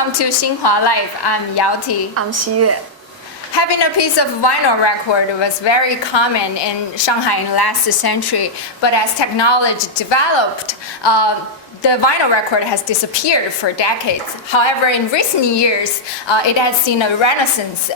Welcome to Xinhua Live. I'm Yao-Ti. I'm Xiyue. Having a piece of vinyl record was very common in Shanghai in the last century, but as technology developed, the vinyl record has disappeared for decades. However, in recent years, it has seen a renaissance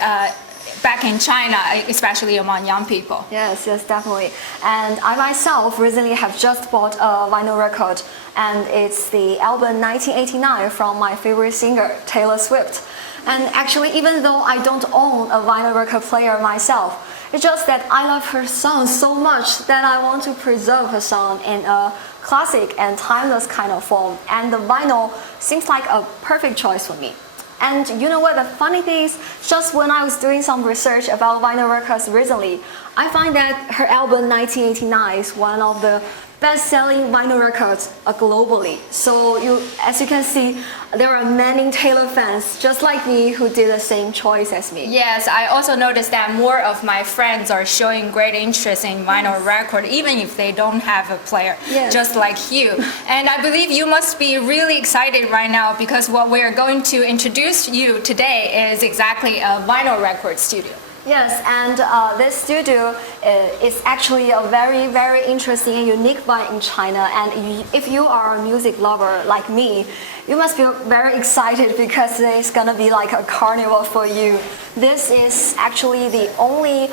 back in China, especially among young people. Yes, definitely. And I myself recently have just bought a vinyl record, and it's the album 1989 from my favorite singer, Taylor Swift. And actually, even though I don't own a vinyl record player myself, it's just that I love her song so much that I want to preserve her song in a classic and timeless kind of form. And the vinyl seems like a perfect choice for me. And you know what, the funny thing is, just when I was doing some research about vinyl records recently, I find that her album 1989 is one of the best-selling vinyl records globally. So as you can see, there are many Taylor fans just like me who did the same choice as me. Yes, I also noticed that more of my friends are showing great interest in vinyl record, even if they don't have a player, just like you. And I believe you must be really excited right now because what we're going to introduce you today is exactly a vinyl record studio. Yes, and this studio is actually a very, very interesting and unique one in China. And if you are a music lover like me, you must be very excited because it's gonna be like a carnival for you. This is actually the only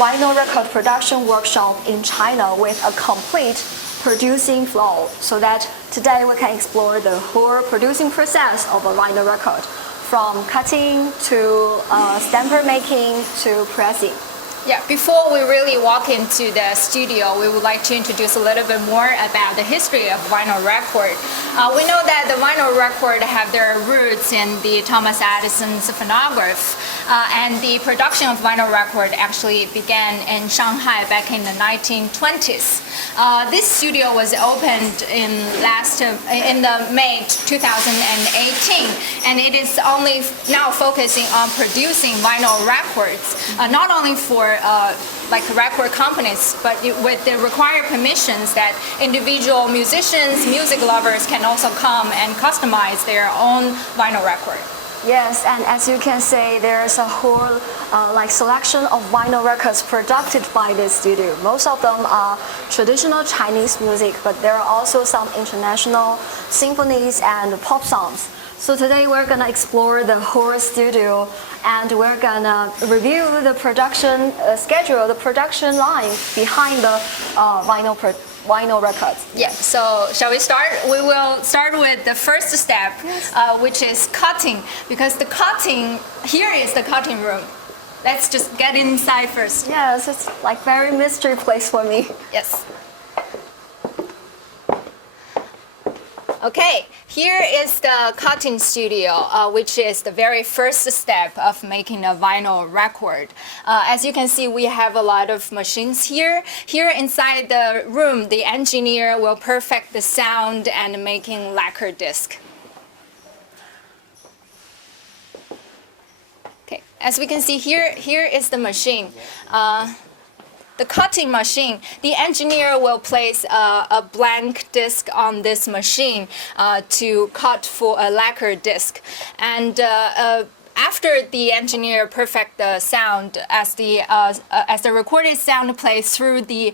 vinyl record production workshop in China with a complete producing flow, so that today we can explore the whole producing process of a vinyl record, from cutting to stamper making to pressing. Yeah, before we really walk into the studio, we would like to introduce a little bit more about the history of vinyl record. We know that the vinyl record have their roots in the Thomas Edison's phonograph, and the production of vinyl record actually began in Shanghai back in the 1920s. This studio was opened in the May 2018, and it is only now focusing on producing vinyl records, not only for like record companies, but with the required permissions that individual musicians, music lovers can also come and customize their own vinyl record. Yes, and as you can see, there's a whole selection of vinyl records produced by this studio. Most of them are traditional Chinese music, but there are also some international symphonies and pop songs. So today we're gonna explore the whole studio, and we're gonna review the production schedule, the production line behind the vinyl records. Yeah, so shall we start? We will start with the first step, which is cutting, because the cutting, here is the cutting room. Let's just get inside first. Yes, it's like very mystery place for me. Yes. Okay, here is the cutting studio, which is the very first step of making a vinyl record. As you can see, we have a lot of machines here. Here inside the room, the engineer will perfect the sound and making lacquer disc. Okay, as we can see here is the machine. The cutting machine, the engineer will place a blank disc on this machine to cut for a lacquer disc. And after the engineer perfect the sound, as the recorded sound plays through the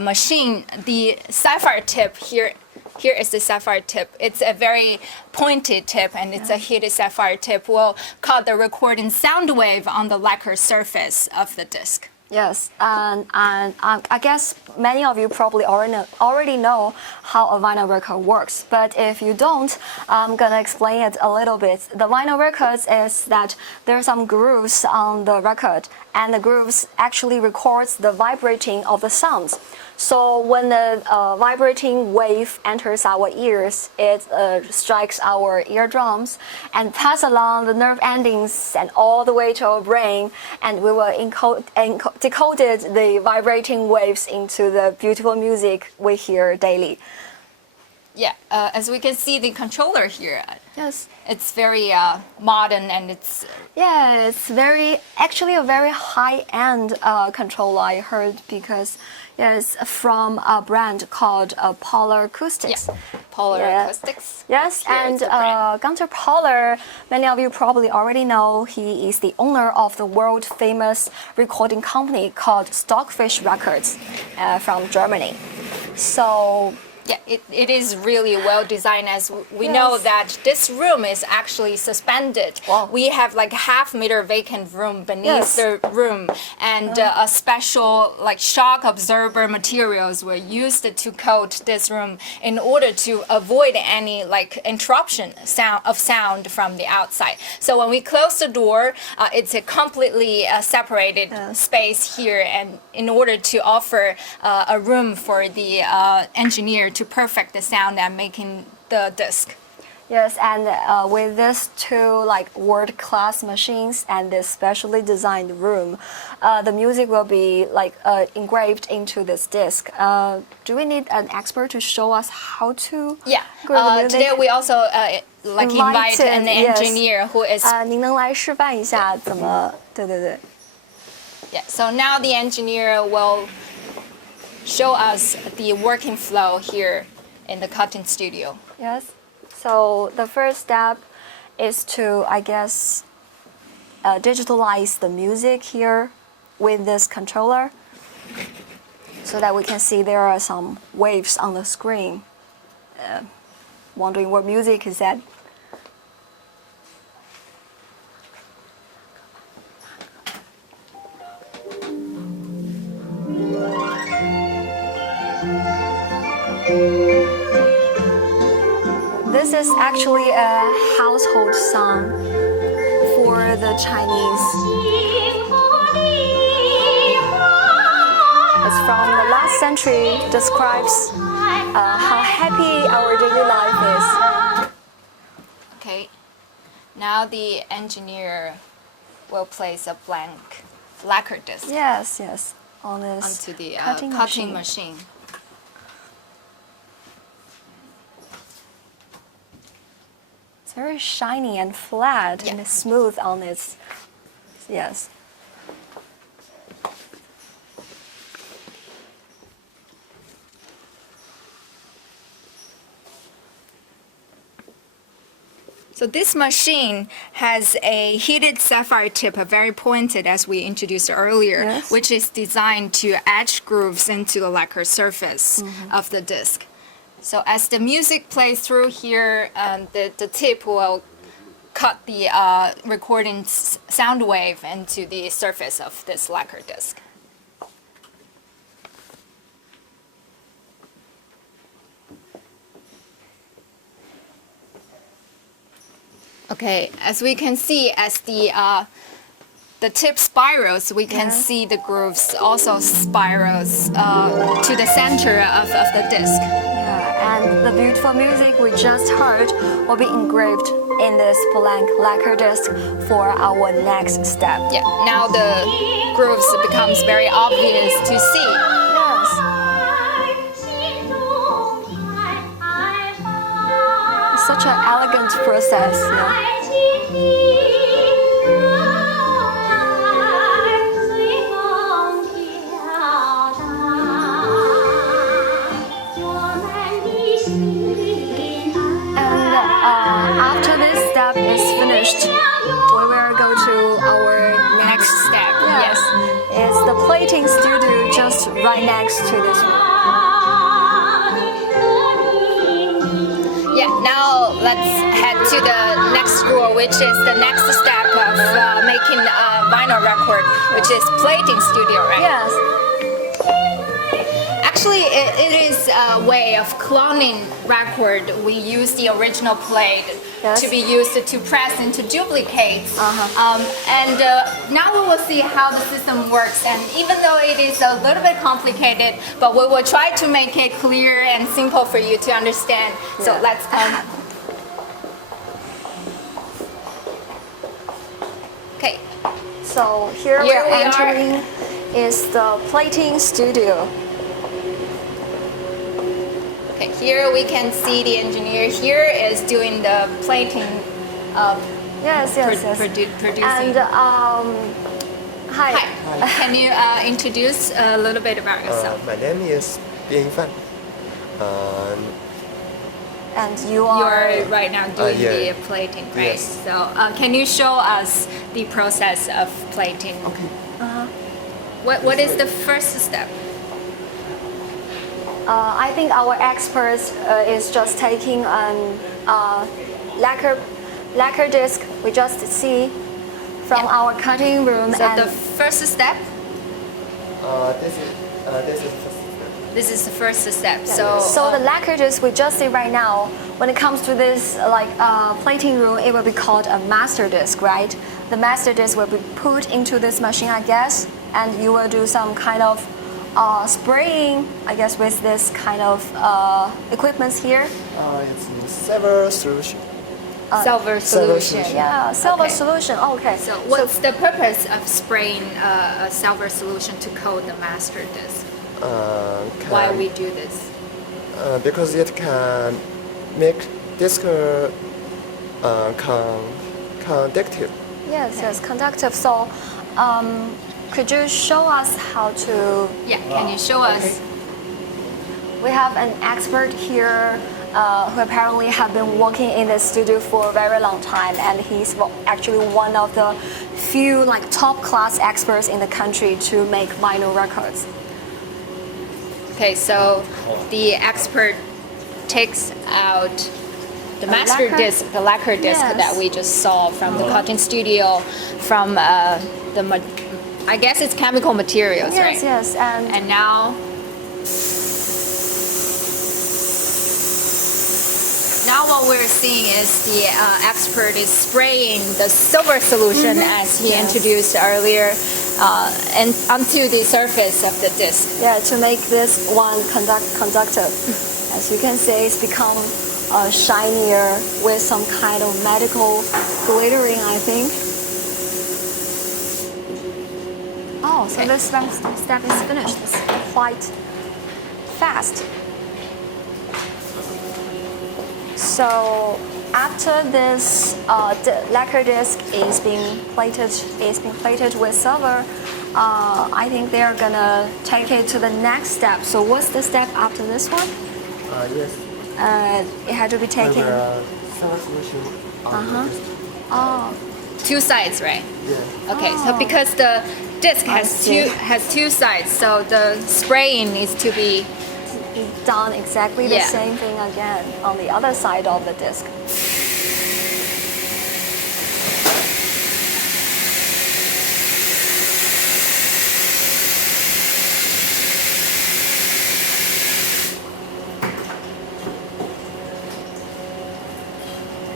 machine, the sapphire tip here is the sapphire tip. It's a very pointed tip, and it's a heated sapphire tip will cut the recording sound wave on the lacquer surface of the disc. Yes, and I guess many of you probably already know how a vinyl record works. But if you don't, I'm gonna explain it a little bit. The vinyl records is that there are some grooves on the record, and the grooves actually records the vibrating of the sounds. So when the vibrating wave enters our ears, it strikes our eardrums and pass along the nerve endings and all the way to our brain, and we will decoded the vibrating waves into the beautiful music we hear daily. Yeah, as we can see, the controller here, Yes. it's very modern and it's Yeah, it's actually a very high-end controller I heard because it's from a brand called Polar Acoustics. Polar Yeah. Acoustics. Yes, Here and is the brand. Gunther Poller, many of you probably already know, he is the owner of the world-famous recording company called Stockfish Records from Germany. So Yeah, it is really well designed, as we Yes. know that this room is actually suspended. Wow. We have like half-meter vacant room beneath Yes. the room, and a special like shock absorber materials were used to coat this room in order to avoid any like interruption sound from the outside. So when we close the door, it's a completely separated Yes. space here, and in order to offer a room for the engineer to perfect the sound and making the disc. yes, and with these two like world-class machines and this specially designed room, the music will be like engraved into this disc. Do we need an expert to show us how to Yeah. engrave the music? Today we also like invite an Invited, yes. engineer who is 您能来示范一下怎么？对对对。 yeah. So now the engineer will show us the working flow here in the cutting studio. Yes. So the first step is to, I guess, digitalize the music here with this controller so that we can see there are some waves on the screen. Wondering what music is that? This is actually a household song for the Chinese. It's from the last century, describes how happy our daily life is. Okay. Now the engineer will place a blank lacquer disc Yes, yes, on this onto the cutting cutting machine. machine. It's very shiny and flat and Yeah. it's smooth on its. Yes. So this machine has a heated sapphire tip, very pointed as we introduced earlier, Yes. which is designed to etch grooves into the lacquer surface of the disc. So as the music plays through here, the tip will cut the recording sound wave into the surface of this lacquer disc. Okay, as we can see, as the tip spirals, we can Yeah. see the grooves also spirals to the center of the disc. Yeah, and the beautiful music we just heard will be engraved in this blank lacquer disc for our next step. Yeah, now the grooves becomes very obvious to see. Yes. Such an elegant process. Yeah. And after this step is finished, we will go to our Next step, Yes, it's the plating studio just right next to this one. Yeah, now let's head to the next school, which is the next step of making a vinyl record, which is plating studio, right? Yes, Actually, it is a way of cloning record. We use the original plate Yes. to be used to press into duplicates. Uh-huh. And now we will see how the system works. And even though it is a little bit complicated, but we will try to make it clear and simple for you to understand. So Yeah. let's Okay. so here Here we're we are. entering is the plating studio. Okay, here we can see the engineer here is doing the plating, Yes, yes, yes. producing. And hi. Hi. Can you introduce a little bit about yourself? My name is Bian Fan. And you are You're right now doing yeah. the plating, right? Yes. So can you show us the process of plating? Okay. What is the first step? I think our experts is just taking an lacquer disc we just see from Yeah. our cutting room, So and the first step, This is first step. this is the first step. So, so the lacquer disc we just see right now, when it comes to this plating room, it will be called a master disc, right? The master disc will be put into this machine, I guess, and you will do some kind of spraying, I guess, with this kind of equipment here. It's silver solution. silver solution. Yeah, silver Okay. solution. Okay. So what's the purpose of spraying a silver solution to coat the master disc? Why we do this? Because it can make disc conductive. Yes, yes, conductive. So, could you show us how to? Yeah, can you show us? We have an expert here who apparently have been working in the studio for a very long time, and he's actually one of the few top class experts in the country to make vinyl records. Okay, so the expert takes out the master lacquer? disc, the lacquer disc Yes. that we just saw from the cutting studio, from I guess it's chemical materials, Yes, right? yes, And now what we're seeing is the expert is spraying the silver solution as he introduced earlier and onto the surface of the disc. yeah, to make this one conductive. As you can see, it's become shinier with some kind of medical glittering, I think. Oh, so this step is finished. It's quite fast. So after this lacquer disc is being plated with silver, I think they're gonna take it to the next step. So what's the step after this one? Yes. It had to be taken. Silver solution on the disc. Oh, Two sides, right? Yeah. Okay, so because the disc I see. has two sides, so the spraying needs to be done exactly the Yeah. same thing again on the other side of the disc.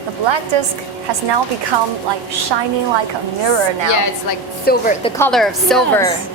The black disc has now become shining like a mirror now. yeah, it's like silver, the color of silver. Yes.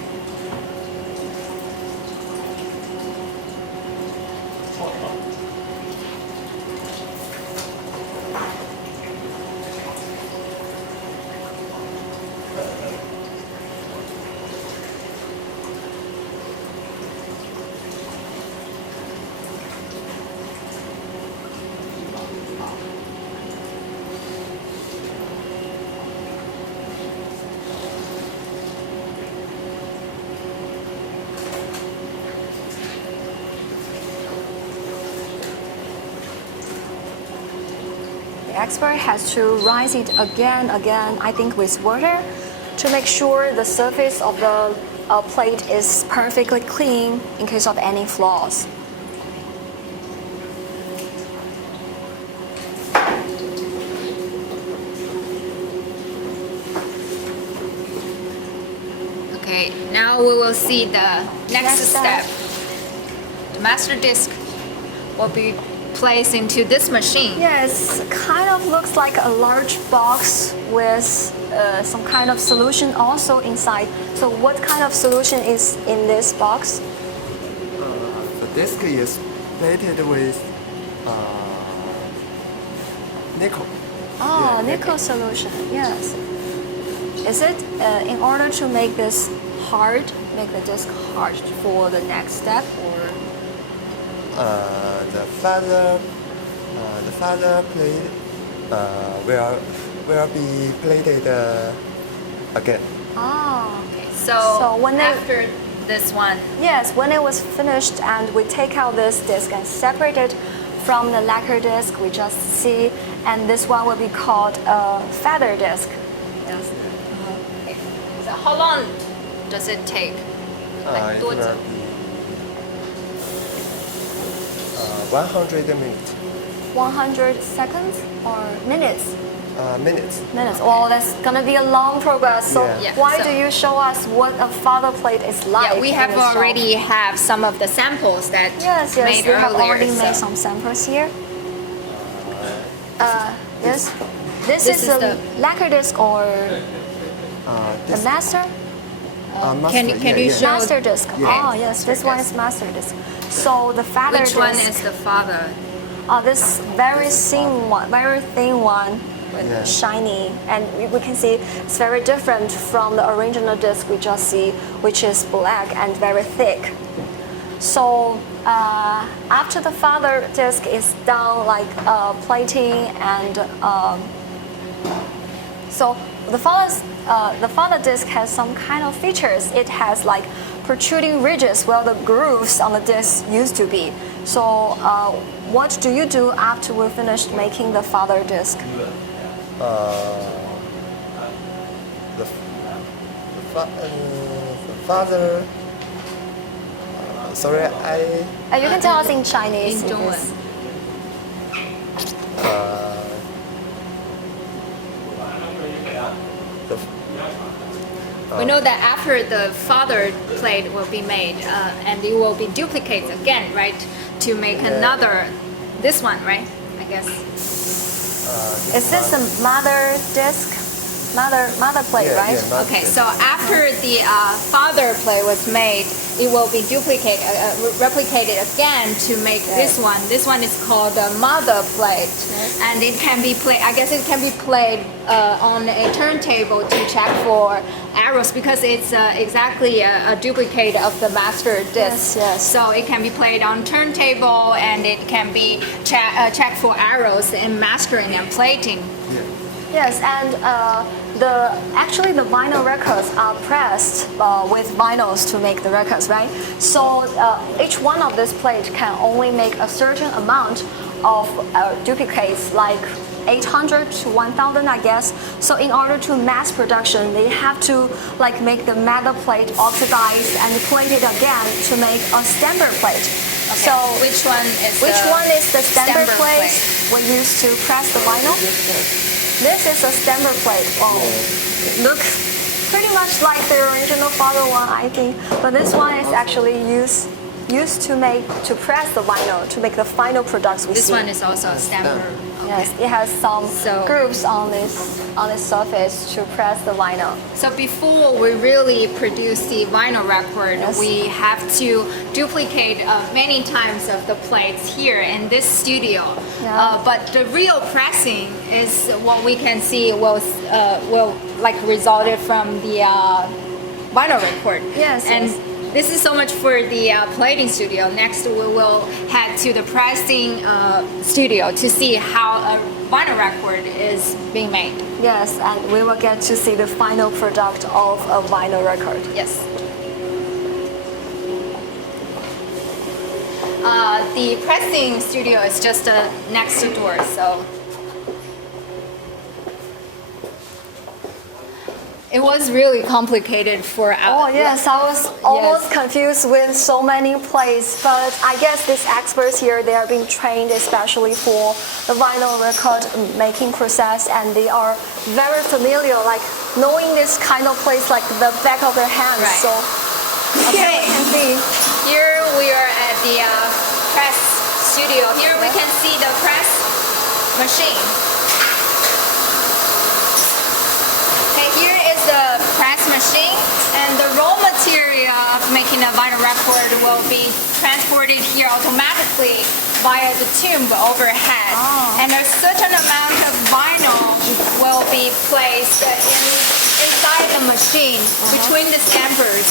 The expert has to rinse it again, I think with water, to make sure the surface of the plate is perfectly clean in case of any flaws. Okay, now we will see the next Next step. step. The master disc will be placed into this machine. Yes, kind of looks like a large box with some kind of solution also inside. So what kind of solution is in this box? The disc is plated with nickel. Oh, Yeah, nickel solution, yes. Is it in order to make this hard, make the disc hard for the next step, or? the father played will be played again. Oh. Okay, So so when they- after this one, Yes, when it was finished and we take out this disc and separate it from the lacquer disc, we just see, and this one will be called a feather disc. Yes. okay. So how long does it take? Like It will 多久? be 100 minutes. 100 seconds or minutes? Minutes. Minutes. Well, that's gonna be a long progress. So Yeah. Yeah, why so- do you show us what a father plate is like? Yeah, we in have this show? already have some of the samples that Yes, made we have earlier. already made so- some samples here. Yes. This This is is a the- lacquer disc or the This master? Can you yeah. show- Master disc. Yeah. Oh, yes, this one is master disc. So the feather Which disc. one is the father? This very thin one, with Yeah. shiny, and we can see it's very different from the original disc we just see, which is black and very thick. So after the father disc is done, like plating and so the father disc has some kind of features. It has like protruding ridges where the grooves on the disc used to be. So what do you do after we finished making the father disc? The father. Sorry, You can tell us in Chinese. In if 中文 it's- We know that after the father plate will be made, and it will be duplicated again, right? To make another, this one, right? I guess. Is this a mother disc? Mother plate, Yeah, right? yeah, mother. Okay, so after the father plate was made, it will be replicated again to make this one. This one is called the mother plate, and it can be played. I guess it can be played on a turntable to check for arrows because it's exactly a duplicate of the master disc. Yes. So it can be played on turntable, and it can be checked for arrows and mastering and plating. Yes, and actually the vinyl records are pressed with vinyls to make the records, right? So each one of this plate can only make a certain amount of duplicates, like 800 to 1,000, I guess. So in order to mass production, they have to like make the metal plate oxidize and plate it again to make a stamper plate. Okay, So which one is the stamper stamper plate we use to press the vinyl? This is a stamper plate. Oh, it looks pretty much like the original father one, I think. But this one is actually used to press the vinyl to make the final products we This see. one is also a stamper. Yes, it has some So- grooves on this surface to press the vinyl. So before we really produce the vinyl record, Yes. we have to duplicate many times of the plates here in this studio. Yeah. But the real pressing is what we can see will like resulted from the vinyl record. Yes, And yes. this is so much for the plating studio. Next, we will head to the pressing studio to see how a vinyl record is being made. Yes, and we will get to see the final product of a vinyl record. Yes. The pressing studio is just next door, so it was really complicated for Oh our. yes, I was almost confused with so many plates, but I guess these experts here, they are being trained especially for the vinyl record making process, and they are very familiar, like knowing this kind of place like the back of their hands. Right. So here we can see. Here we are at the press studio. Here we can see the press machine. Okay, here is the press machine, and the raw material of making a vinyl record will be transported here automatically via the tube overhead. Oh. And a certain amount of vinyl will be placed inside the machine between the stampers,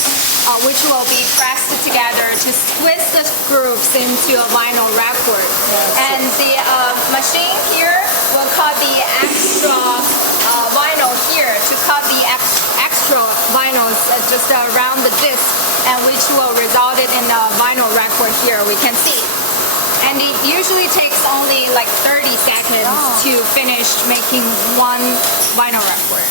which will be pressed together to twist the grooves into a vinyl record. And the machine here will cut the extra vinyl here to cut the extra vinyls just around the disc, and which will result in a vinyl record here we can see. And it usually takes only like 30 seconds to finish making one vinyl record.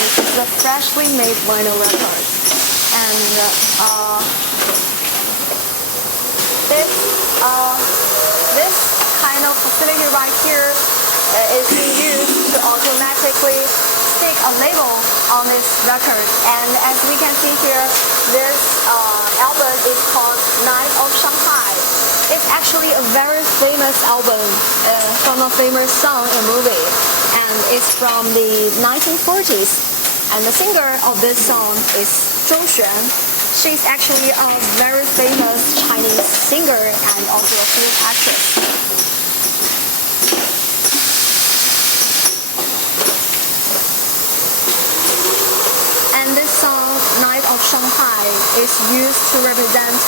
This is a freshly made vinyl record. And this kind of facility right here is being used to automatically stick a label on this record. And as we can see here, this album is called Night of Shanghai. It's actually a very famous album from a famous song and movie, and it's from the 1940s. And the singer of this song is Zhou Xuan. She's actually a very famous Chinese singer and also a film actress. And this song, Night of Shanghai, is used to represent,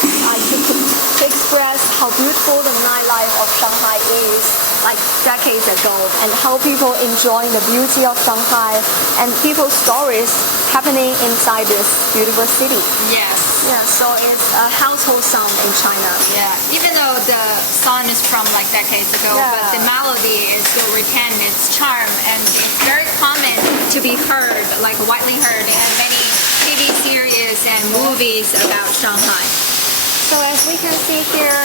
to express how beautiful the nightlife of Shanghai is, like decades ago, and how people enjoying the beauty of Shanghai and people's stories happening inside this beautiful city. Yes. Yeah, so it's a household song in China. Yeah, even though the song is from like decades ago, but the melody is still retained its charm, and it's very common to be heard, like widely heard in many TV series and movies about Shanghai. So as we can see here,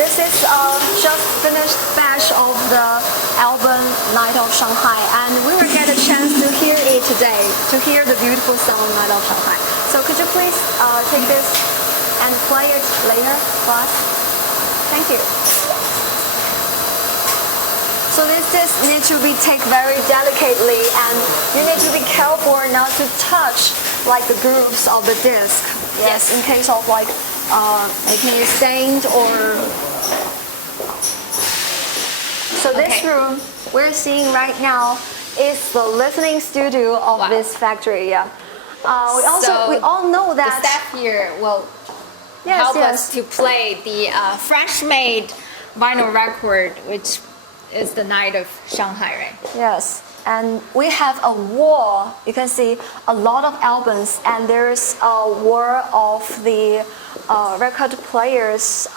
this is just finished batch of the album Night of Shanghai, and we will get a chance to hear it today, to hear the beautiful song Night of Shanghai. So could you please take this and play it later for us? Thank you. So this disc needs to be taken very delicately, and you need to be careful not to touch like the grooves of the disc. Yes, in case of like making it stained or. So this room we're seeing right now is the listening studio of this factory. Yeah. We all know that the staff here will help us to play the French-made vinyl record, which is the Night of Shanghai, right? Yes. And we have a wall. You can see a lot of albums, and there's a wall of the record players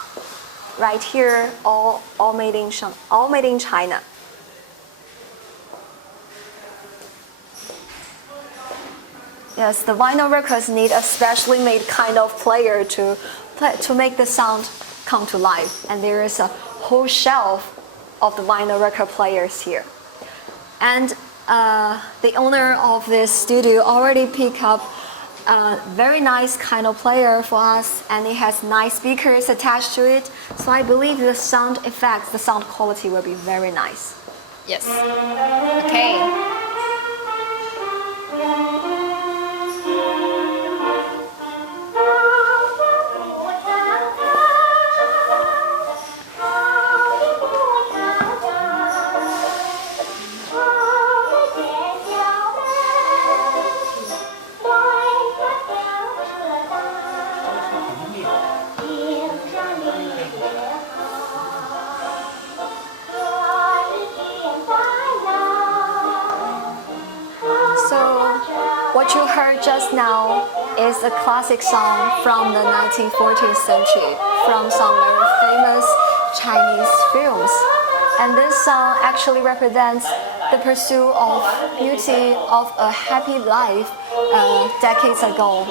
right here, all made in China. Yes, the vinyl records need a specially made kind of player to make the sound come to life, and there is a whole shelf of the vinyl record players here. And the owner of this studio already picked up a very nice kind of player for us, and it has nice speakers attached to it. So I believe the sound effects, the sound quality will be very nice. Yes. Okay. What you heard just now is a classic song from the 1940th century, from some very famous Chinese films. And this song actually represents the pursuit of beauty of a happy life decades ago.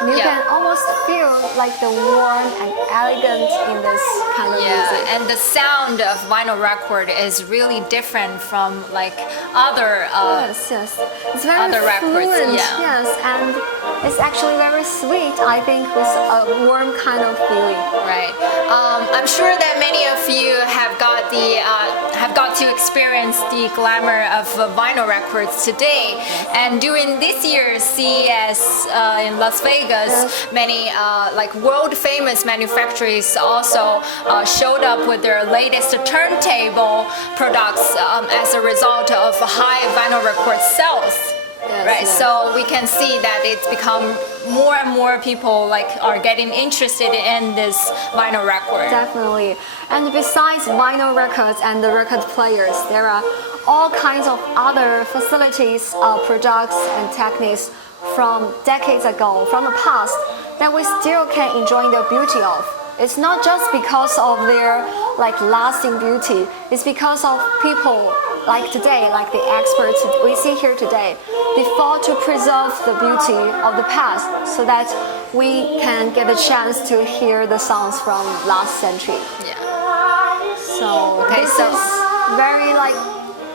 And you can almost feel like the warm and elegant in this kind of music. And the sound of vinyl record is really different from like other yes. It's very other records. Fluent, yes, and it's actually very sweet. I think with a warm kind of feeling. Right. I'm sure that many of you have got to experience the glamour of vinyl records today. And during this year's CES in Las Vegas, many like world famous manufacturers also showed up with their latest turntable products as a result of high vinyl record sales. Yes, Right, yes. so we can see that it's become more and more people like are getting interested in this vinyl record. Definitely. And besides vinyl records and the record players, there are all kinds of other facilities, products, and techniques from decades ago, from the past, that we still can enjoy the beauty of. It's not just because of their like lasting beauty. It's because of people like today, like the experts we see here today. They fought to preserve the beauty of the past so that we can get a chance to hear the songs from last century. Yeah. So Okay, this so- is very like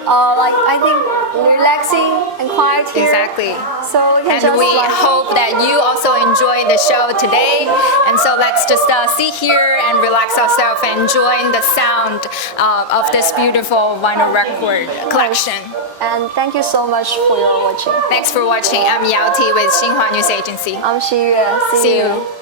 I think relaxing and quiet here. Exactly. So we can And just we like, hope that you also enjoyed the show today. And so let's just sit here and relax ourselves and enjoy the sound of this beautiful vinyl record collection. and thank you so much for your watching. Thanks for watching. I'm Yao Ti with Xinhua News Agency. I'm Xi Yue. See you.